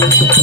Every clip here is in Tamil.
Thank you.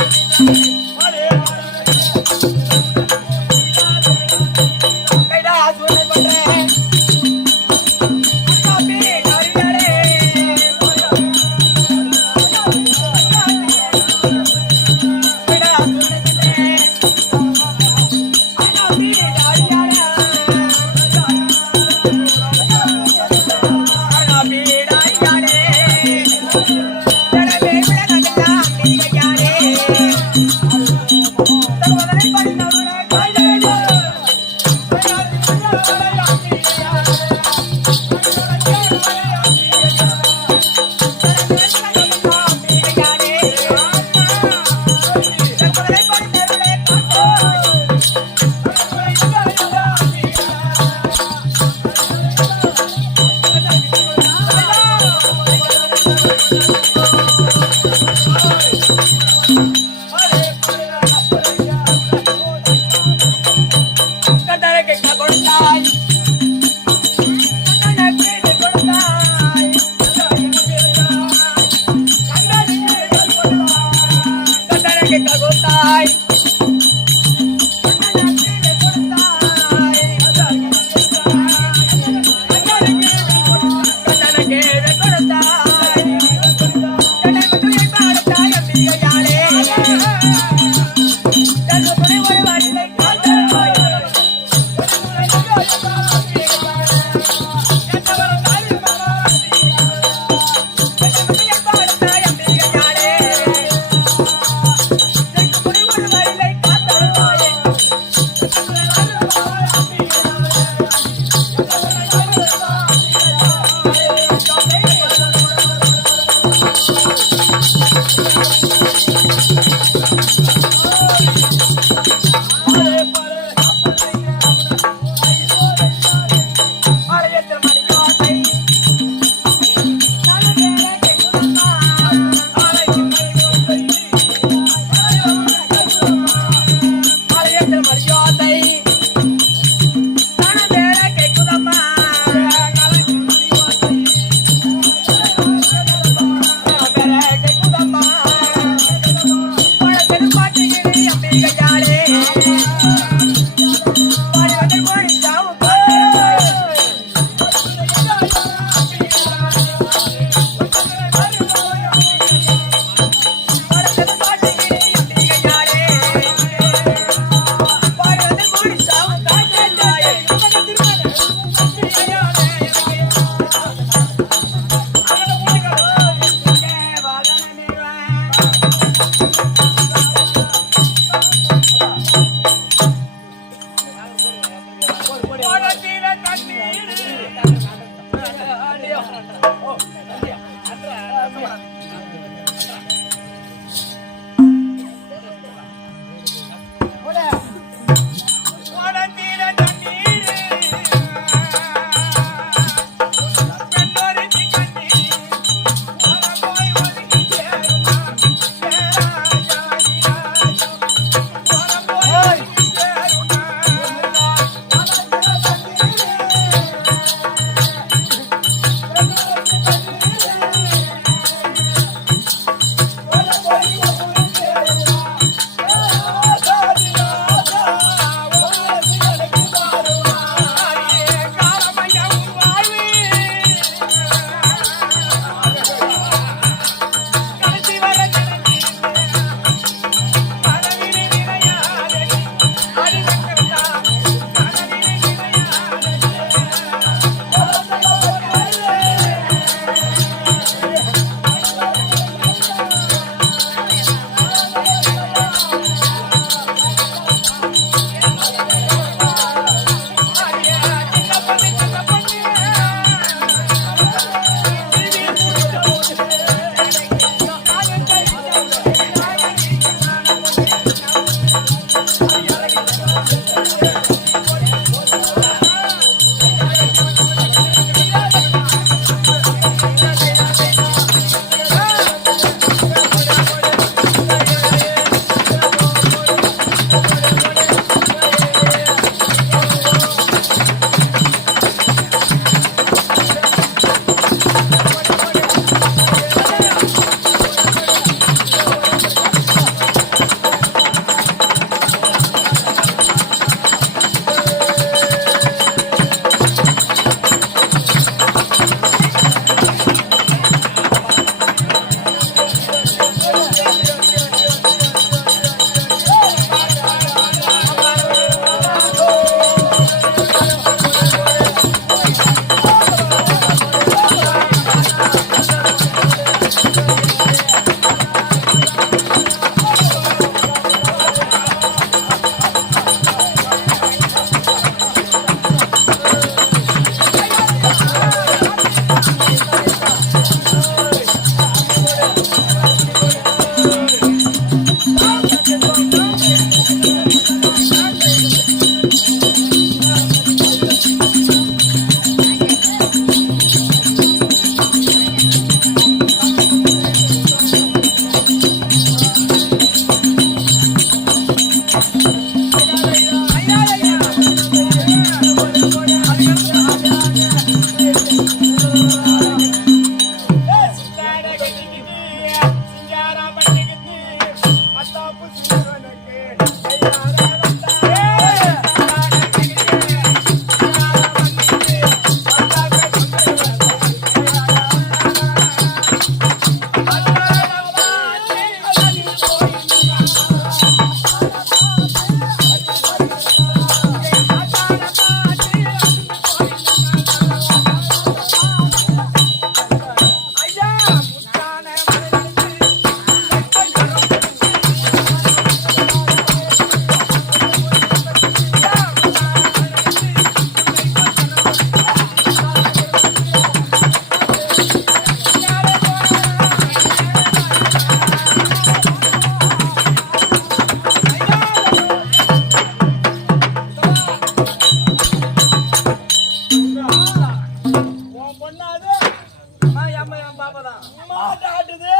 பாப்பாதான் மாட்ட ஆட்டுது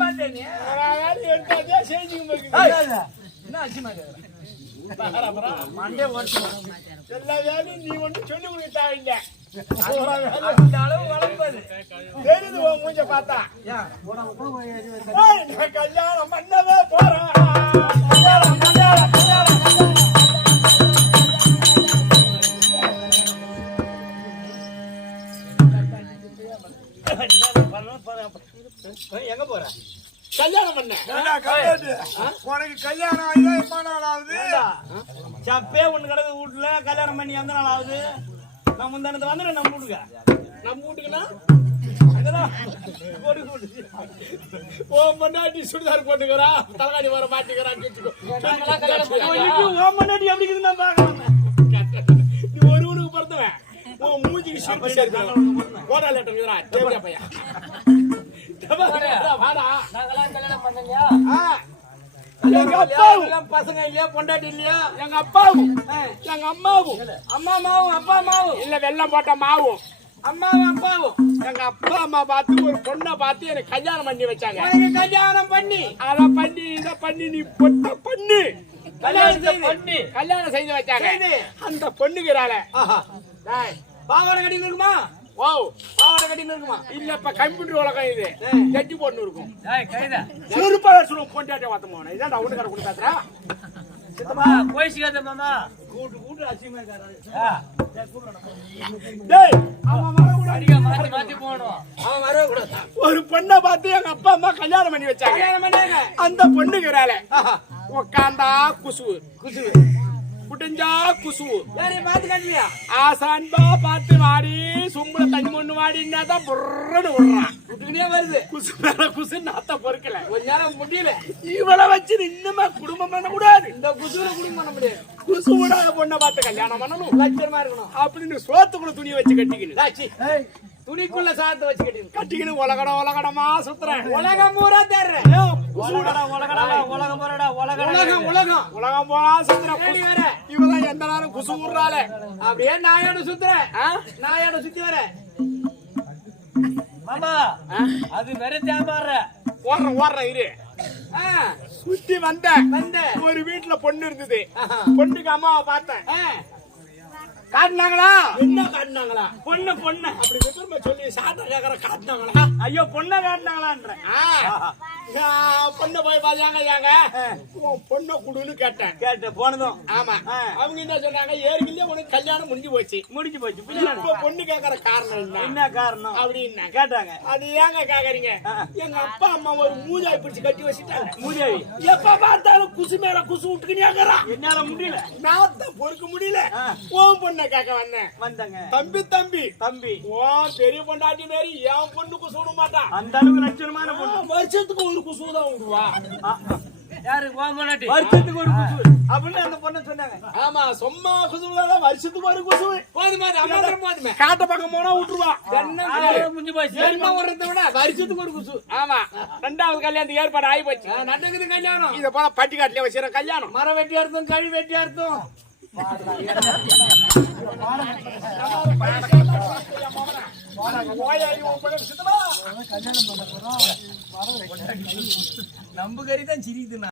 பார்த்தேன் நீ எடுத்தாதே செஞ்சுங்க என்ன அசிமா கேக்குறேன் மண்டே வருஷம் எல்லா வேலையும் நீ ஒண்ணு சொல்லி கொடுக்க தேவையில்ல அந்த அளவு வளர்ப்பது தெரியுது உன் மூஞ்ச பார்த்தா நான் கல்யாணம் பண்ணவே போறேன் எங்க போற கல்யாணம் பண்ண உனக்கு கல்யாணம் ஆகி எவ்வளவு நாள் ஆகுது? சப்பே ஒண்ணு கிடக்கு வீட்டுல கல்யாணம் பண்ணி எந்த நாள் ஆகுது நான் முந்தானத்தை வந்துடுறேன் நம்ம வீட்டுக்கு நம்ம வீட்டுக்குன்னா அங்கதான் ஓ முன்னாடி சுடிதார் போட்டுக்கிறா தலைகாடி வர மாட்டிக்கிறான் முன்னாடி எப்படி இருக்குதுன்னு நான் பாக்கிறேன் நீ ஒரு ஊருக்கு பிறந்தவன் உன் மூஞ்சிக்கு கோடா லெட்டர் பையன் வாடா எங்க அப்பாவும் பசங்க இல்லையா பொண்டாட்டி இல்லையா எங்க அப்பாவும் எங்க அம்மாவும் அம்மாவும் அப்பா அம்மாவும் இல்ல வெள்ளம் போட்ட மாவும் அம்மாவும் அப்பாவும் எங்க அப்பா அம்மா பார்த்து ஒரு பொண்ணை பார்த்து எனக்கு கல்யாணம் பண்ணி வச்சாங்க கல்யாணம் பண்ணி அத பண்ணி இத பண்ணி நீ பொட்ட பண்ணு கல்யாணம் செய்து வச்சாங்க அந்த பொண்ணுங்கிறாள பாவாடை கட்டின்னு இருக்குமா ஓ பாவாடை கட்டின்னு இருக்குமா இல்ல இப்ப கம்ப்யூட்டர் உலகம் இது கட்டி போட்டு இருக்கும் கைதா செருப்பா சொல்லுவோம் பொண்டாட்டி வாத்த போன இதான் ஒண்ணுக்கார கொண்டு பேசுறா போயிச்சுக்காத மாமா கூட்டு அசிமா டேய் அவன் மாத்தி மாத்தி போகணும் அவன் வரவே கூடாது ஒரு பொண்ணை பார்த்து எங்க அப்பா அம்மா கல்யாணம் பண்ணி வச்சாங்க கல்யாணம் பண்ணாங்க அந்த பொண்ணுங்கிறாள உக்காந்தா குசுவு குசுவு குடிஞ்சா குசுவு யாரையும் பார்த்து கட்டியா ஆசான்பா பார்த்து வாடி சும்பள தண்ணி மண்ணு வாடின்னா தான் புர்றன்னு விடுறான் விட்டுக்கிட்டே வருது குசு மேல குசு நாத்த பொறுக்கல ஒரு நேரம் முடியல இவளை வச்சு இன்னுமே குடும்பம் பண்ண கூடாது இந்த குசுல குடும்பம் பண்ண முடியாது குசு விடாத பொண்ணை பார்த்து கல்யாணம் பண்ணணும் லட்சமா இருக்கணும் அப்படின்னு சோத்துக்குள்ள துணி வச்சு கட்டிக்கணும் துணிக்குள்ள சாதத்தை வச்சு கட்டிக்கணும் உலகடமா சுத்துறேன் உலகம் பூரா தேடுறேன் உலகம் போனா சுத்துறேன் இவதான் எந்த நேரம் குசு விடுறாள அப்படியே நாயோட சுத்துறேன் நாயோட சுத்தி வர மாமா அது வேற தேமாற ஓடுறேன் இரு சுத்தி வந்த ஒரு வீட்டுல பொண்ணு இருந்தது பொண்ணுக்கு அம்மாவை பார்த்தேன் காட்டினாங்களா என்ன காட்டினாங்களா பொண்ணு பொண்ணு அப்படி விரும்ப சொல்லி சாட்டை கேக்குற காட்டினாங்களா ஐயோ பொண்ணை காட்டினாங்களான்ற பொண்ணை போய் பாத்தாங்க ஏங்க பொண்ணை குடுன்னு கேட்டேன் போனதும் ஆமா அவங்க என்ன சொன்னாங்க ஏற்கனவே உனக்கு கல்யாணம் முடிஞ்சு போச்சு இப்ப பொண்ணு கேக்குற காரணம் என்ன காரணம் அப்படின்னு கேட்டாங்க அது ஏங்க கேக்குறீங்க எங்க அப்பா அம்மா ஒரு மூஜாய் பிடிச்சு கட்டி வச்சுட்டாங்க மூஜாவி எப்ப பார்த்தாலும் குசு மேல குசு விட்டுக்கினே என்னால முடியல நாத்த பொறுக்க முடியல ஓம் பொண்ணை கேட்க வந்தாங்க தம்பி ஓ பெரிய பொண்டாட்டி மாரி என் பொண்ணுக்கு சுட மாட்டான் அந்த அளவுக்கு லட்சணமான பொண்ணு வருஷத்துக்கு ஒரு குசு தான் விடுவா யாரு வருஷத்துக்கு ஒரு குசு அப்படின்னு அந்த பொண்ணு சொன்னாங்க ஆமா சும்மா குசுதான் வருஷத்துக்கு ஒரு குசு போதுமே காட்ட பக்கம் போனா விட்டுருவா முடிஞ்சு போச்சு என்ன வர்றதை விட வருஷத்துக்கு ஒரு குசு ஆமா ரெண்டாவது கல்யாணத்துக்கு ஏற்பாடு ஆகி போச்சு நடக்குது கல்யாணம் இத போல பட்டிக்காட்டுல வச்சுற கல்யாணம் மரம் வெட்டி அர்த்தம் கழி வெட்டி அர்த்தம் நம்பு கறி தான் சிரிக்குதுண்ணா